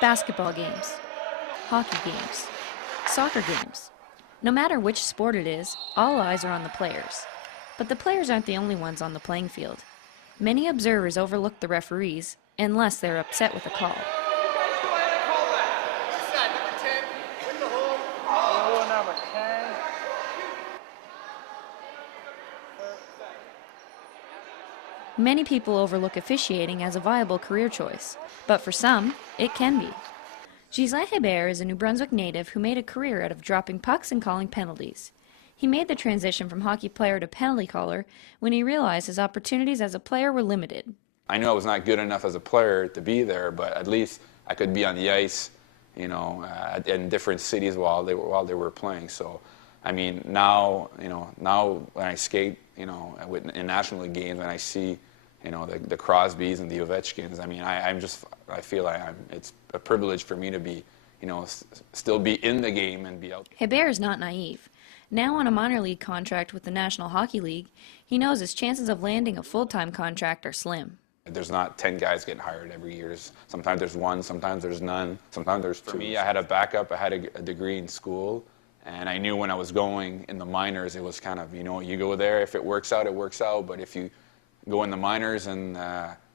Basketball games, hockey games, soccer games. No matter which sport it is, all eyes are on the players. But the players aren't the only ones on the playing field. Many observers overlook the referees unless they're upset with a call. Many people overlook officiating as a viable career choice, but for some, it can be. Ghislain Hebert is a New Brunswick native who made a career out of dropping pucks and calling penalties. He made the transition from hockey player to penalty caller when he realized his opportunities as a player were limited. I knew I was not good enough as a player to be there, but at least I could be on the ice, in different cities while they were playing. So, I mean, now when I skate, in National League games, and I see, the Crosbys and the Ovechkins, I mean, I feel it's a privilege for me to be, still be in the game and be out. Hebert is not naive. Now on a minor league contract with the National Hockey League, he knows his chances of landing a full-time contract are slim. There's not 10 guys getting hired every year. Sometimes there's one, sometimes there's none, sometimes there's two. For me, I had a backup. I had a degree in school, and I knew when I was going in the minors, it was kind of, you go there, if it works out, it works out, but if you go in the minors and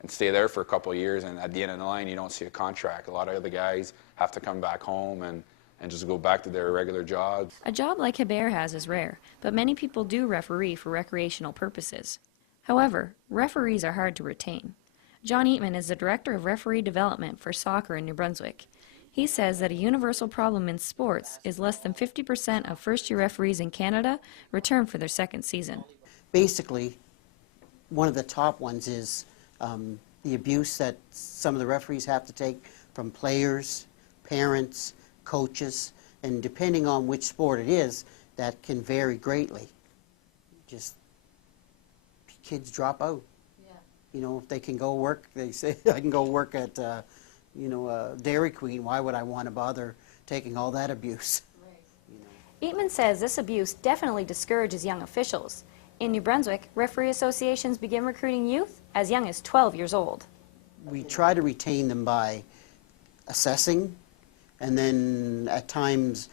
stay there for a couple of years, and at the end of the line, you don't see a contract. A lot of other guys have to come back home and just go back to their regular jobs. A job like Hebert has is rare, but many people do referee for recreational purposes. However, referees are hard to retain. John Eatman is the Director of Referee Development for soccer in New Brunswick. He says that a universal problem in sports is less than 50% of first-year referees in Canada return for their second season. Basically, one of the top ones is the abuse that some of the referees have to take from players, parents, coaches, and depending on which sport it is, that can vary greatly. Just kids drop out. Yeah. If they can go work, they say, I can go work at, Dairy Queen. Why would I want to bother taking all that abuse? Right. Eatman says this abuse definitely discourages young officials. In New Brunswick, referee associations begin recruiting youth as young as 12 years old. We try to retain them by assessing, and then at times,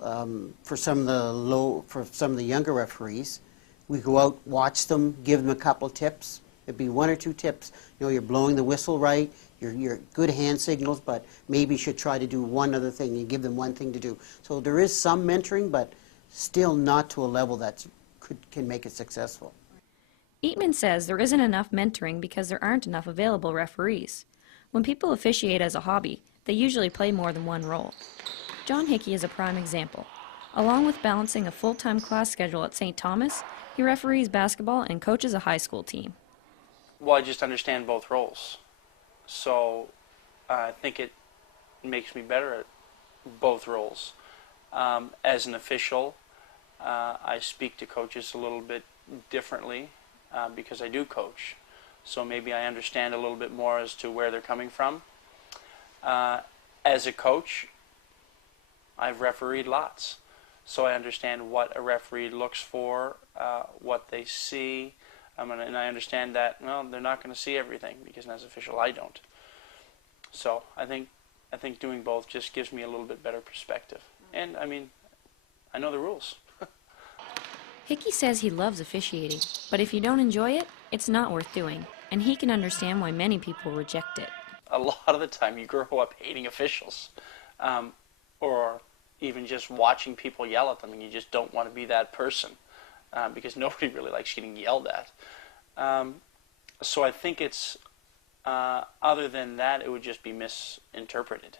for some of the younger referees, we go out, watch them, give them a couple tips. It'd be one or two tips. You're blowing the whistle right, you're good hand signals, but maybe you should try to do one other thing. You give them one thing to do. So there is some mentoring, but still not to a level that can make it successful. Eatman says there isn't enough mentoring because there aren't enough available referees. When people officiate as a hobby, they usually play more than one role. John Hickey is a prime example. Along with balancing a full-time class schedule at St. Thomas, he referees basketball and coaches a high school team. Well, I just understand both roles. So I think it makes me better at both roles. As an official, I speak to coaches a little bit differently because I do coach. So maybe I understand a little bit more as to where they're coming from. As a coach, I've refereed lots. So I understand what a referee looks for, what they see, and I understand that, well, they're not going to see everything because as an official I don't. So I think doing both just gives me a little bit better perspective. And I mean, I know the rules. Hickey says he loves officiating, but if you don't enjoy it, it's not worth doing, and he can understand why many people reject it. A lot of the time you grow up hating officials, or even just watching people yell at them, and you just don't want to be that person because nobody really likes getting yelled at. So I think it's, other than that, it would just be misinterpreted.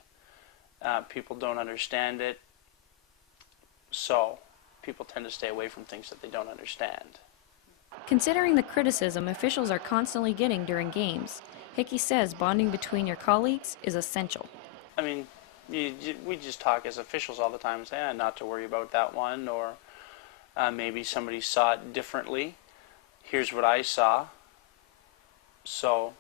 People don't understand it, so people tend to stay away from things that they don't understand. Considering the criticism officials are constantly getting during games, Hickey says bonding between your colleagues is essential. I mean, we just talk as officials all the time and say, not to worry about that one, or maybe somebody saw it differently. Here's what I saw. So,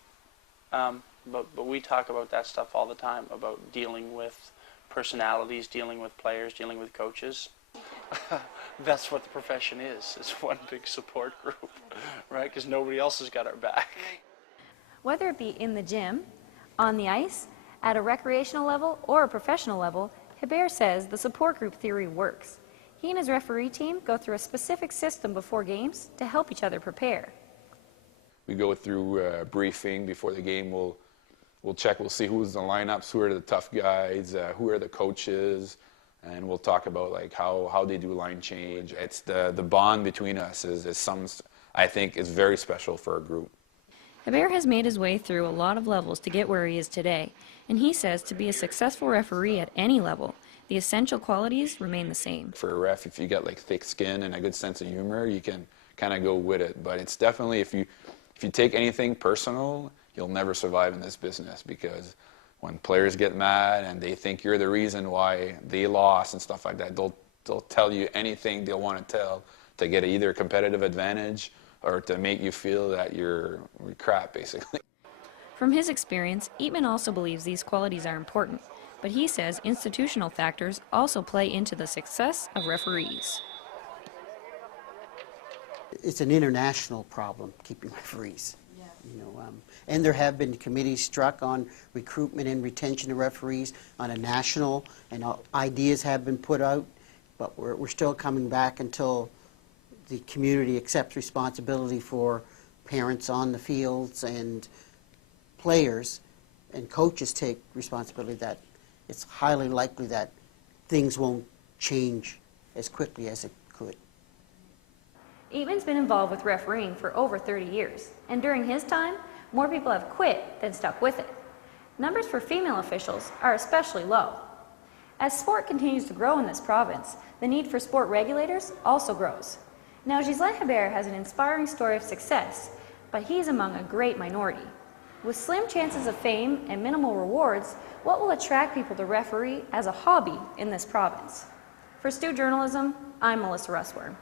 but we talk about that stuff all the time, about dealing with personalities, dealing with players, dealing with coaches. That's what the profession is. It's one big support group, right? Because nobody else has got our back. Whether it be in the gym, on the ice, At a recreational level or a professional level, Hebert says the support group theory works. He and his referee team go through a specific system before games to help each other prepare. We go through a briefing before the game. We'll check, we'll see who's in the lineups, who are the tough guys, who are the coaches, and we'll talk about like how they do line change. It's the bond between us is some, I think, is very special for our group. Hebert has made his way through a lot of levels to get where he is today, and he says to be a successful referee at any level, the essential qualities remain the same. For a ref, if you got like thick skin and a good sense of humor, you can kind of go with it. But it's definitely, if you take anything personal, you'll never survive in this business, because when players get mad and they think you're the reason why they lost and stuff like that, they'll tell you anything they'll want to tell to get either a competitive advantage or to make you feel that you're crap, basically. From his experience, Eatman also believes these qualities are important, but he says institutional factors also play into the success of referees. It's an international problem, keeping referees. And there have been committees struck on recruitment and retention of referees on a national, and ideas have been put out, but we're still coming back until the community accepts responsibility for parents on the fields and players, and coaches take responsibility, that it's highly likely that things won't change as quickly as it could. Eatman's been involved with refereeing for over 30 years, and during his time, more people have quit than stuck with it. Numbers for female officials are especially low. As sport continues to grow in this province, the need for sport regulators also grows. Now, Ghislain Hebert has an inspiring story of success, but he's among a great minority. With slim chances of fame and minimal rewards, what will attract people to referee as a hobby in this province? For Stu Journalism, I'm Melissa Russwurm.